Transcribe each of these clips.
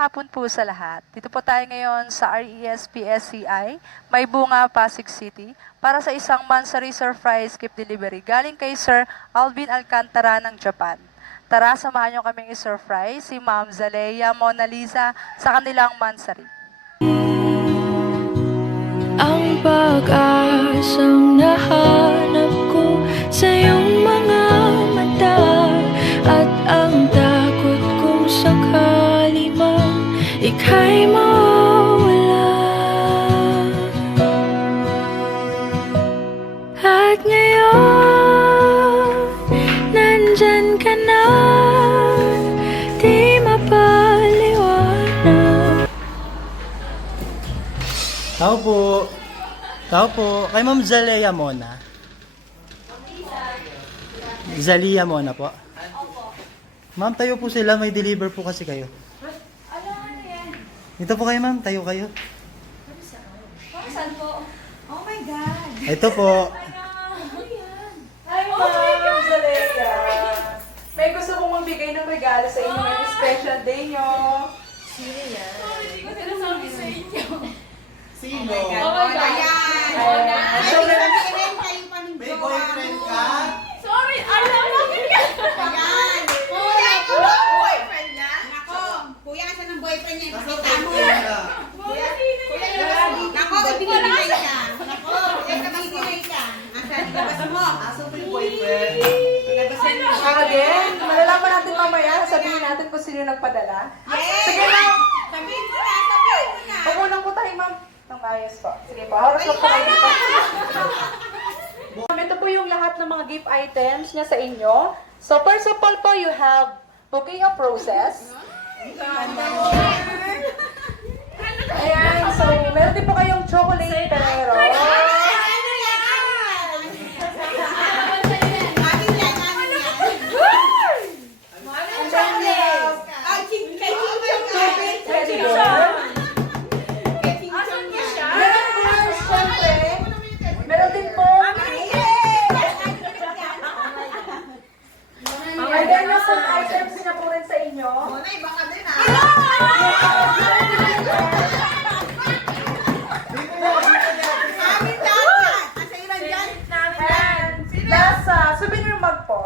hapon po sa lahat. Dito po tayo ngayon sa RESPSCI, May Bunga, Pasig City, para sa isang monthly surprise gift delivery galing kay Sir Alvin Alcantara ng Japan. Tara, samahan niyo kaming i-surprise si Ma'am Zaleia Mona Lisa sa kanilang monthly. Ang pag-asang nahanap ko sa iyong mga mata at ang takot kung sakali mang ika'y mawala. At ngayon, nandyan ka na, di mapaliwanag. Tao po. Tao po. Kay Ma'am Zaleia Mona. Zaleia Mona po. Ma'am, tayo po sila. May deliver po kasi kayo. Ano yan? Ito po kayo, ma'am. Tayo kayo. Saan po? Oh my God! Ito po. Ano yan? Hi, Ma'am Zaleia! May gusto kong magbigay ng regalo sa inyo ngayong special day nyo. Sino yan? Buti na sabi sa inyo. Sino? Oh my God! Ayan. So, May boyfriend ka? sorry! Alam namin yan! Ayan! Kuya, kuya, boyfriend na? Nako, kuya ka ng boyfriend niya. Pakita mo. Kuya, sino Kuya, yan? nako, ibinibigay ka. Nako, ibinibigay ka. Asan, labas mo. Aso po yung boyfriend? Labasan mo. Again, malalaman natin mamaya. Sabihin natin kung sino nagpadala. Yes! Sige, ma'am. Sabihin mo na, sabihin mo na. Pagkulang po tayo, ma'am. Nang ayos po. Sige po, harap lang po kayo dito. Ito po yung lahat ng mga gift items niya sa inyo. So, first of all po, you have bouquet of roses. Ayan, so, meron din po kayong chocolate Ferrero. Ano yan? Amin yan, amin yan. And then we have Ah, kay Ching Chong yan. teddy bear. Kay Ching Chong yan. Meron po, syempre, meron din po and then yung food items niya po rin sa inyo. Monay, baka din ah. Amin lahat. Asa yun lang dyan? And last, souvenir mug po.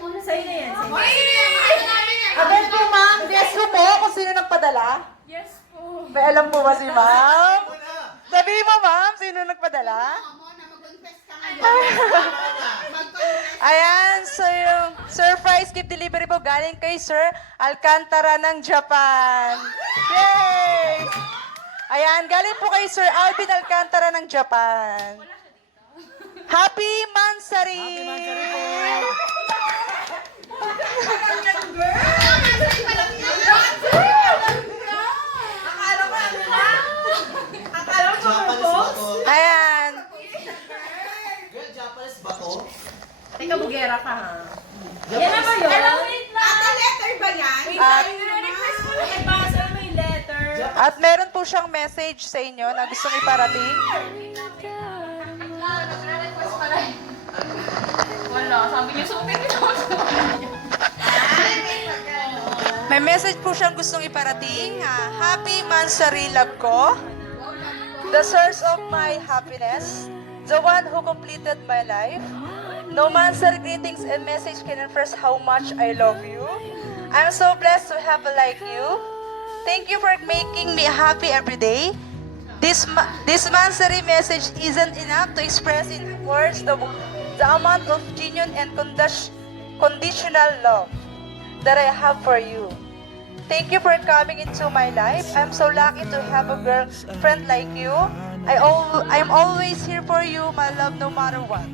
Muna sa'yo na yan. Again po, ma'am, guess ko po kung sino nagpadala. Yes po. May alam po ba si ma'am? Sabihin mo, ma'am, sino nagpadala? Mona, mag-confess ka ngayon. Mag-confess. Ayan, so yung surprise gift delivery po galing kay Sir Alcantara ng Japan. Yay! Ayan, galing po kay Sir Alvin Alcantara ng Japan. Happy Mansari! Ayan. Teka, bugera ka ha. Yan na ba yun? Wait lang. Ata letter ba yan? Wait At- lang. Request mo na ibasa may letter. At meron po siyang message sa inyo na gustong iparating. Wala. Sabi niya, sumin niyo. May message po siyang gustong iparating. Happy Mansari Love ko. The source of my happiness. The one who completed my life. No Mansari greetings and message can express how much I love you. I'm so blessed to have a like you. Thank you for making me happy every day. This Mansari message isn't enough to express in words the amount of genuine and conditional love that I have for you. Thank you for coming into my life. I'm so lucky to have a girlfriend like you. I'm always here for you, my love, no matter what.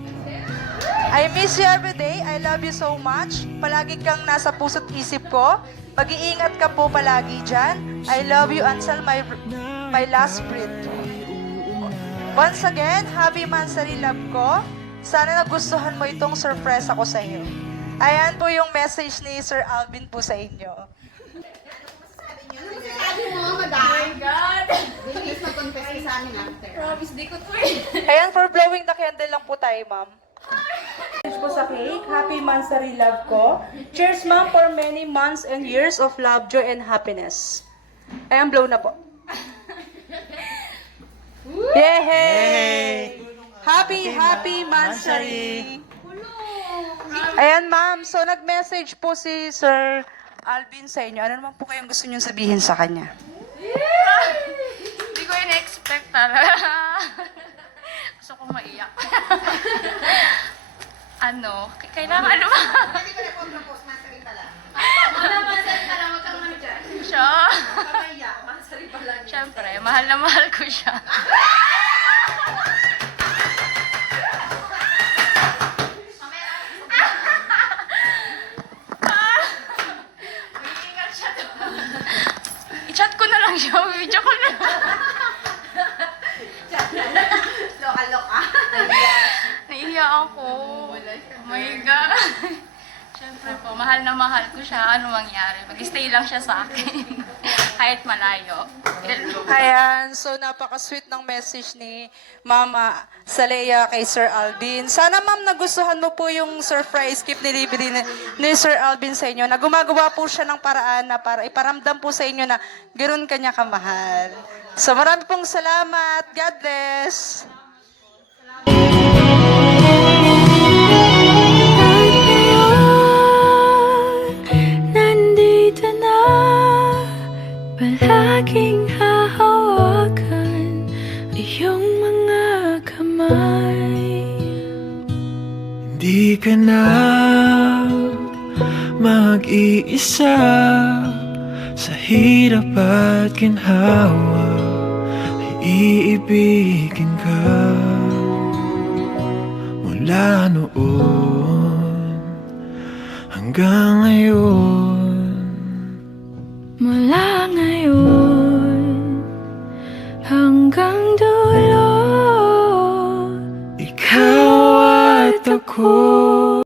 I miss you every day. I love you so much. Palagi kang nasa puso't isip ko. Mag-iingat ka po palagi dyan. I love you until my last breath. Once again, happy Mansari Love ko. Sana nagustuhan mo itong surprise ako sa iyo. Ayan po yung message ni Sir Alvin po sa inyo. Ano masasabi mo, madam? Oh my God. Please mag-confess ka sa amin after. Promise, di ko to eh. Ayan, for blowing the candle lang po tayo, ma'am. Po sa cake. Happy Mansari Love ko. Cheers, ma'am, for many months and years of love, joy, and happiness. Ayan, blow na po. Yay! Happy Mansari! Ayan, ma'am. So, nag-message po si Sir Alvin sa inyo. Ano naman po kayong gusto nyo sabihin sa kanya? Hindi ko in-expect talaga. Gusto ko maiyak. Kailangan ano ba? Hindi ko na po propose, masterin pala. Masari pala, wag kang ano dyan. Siya. Kamaya, masari pala. Siyempre, mahal na mahal ko siya. Mag-iingat siya to. I-chat ko na lang siya, video ko na lang. Loka-loka. Naiiyak ako. Oh my God. Siyempre po, mahal na mahal ko siya. Ano mangyari? Mag-stay lang siya sa akin. Kahit malayo. Ayan, so napaka-sweet ng message ni Mama Salea kay Sir Alvin. Sana ma'am nagustuhan mo po yung surprise gift ni Sir Alvin sa inyo na gumagawa po siya ng paraan na para iparamdam po sa inyo na ganoon kanya kamahal. So marami pong salamat. God bless. At ngayon, nandito na, palaging hahawakan iyong mga kamay. Hindi ka na mag-iisa sa hirap at ginhawa, ay iibigin ka mula noon hanggang ngayon. Mula ngayon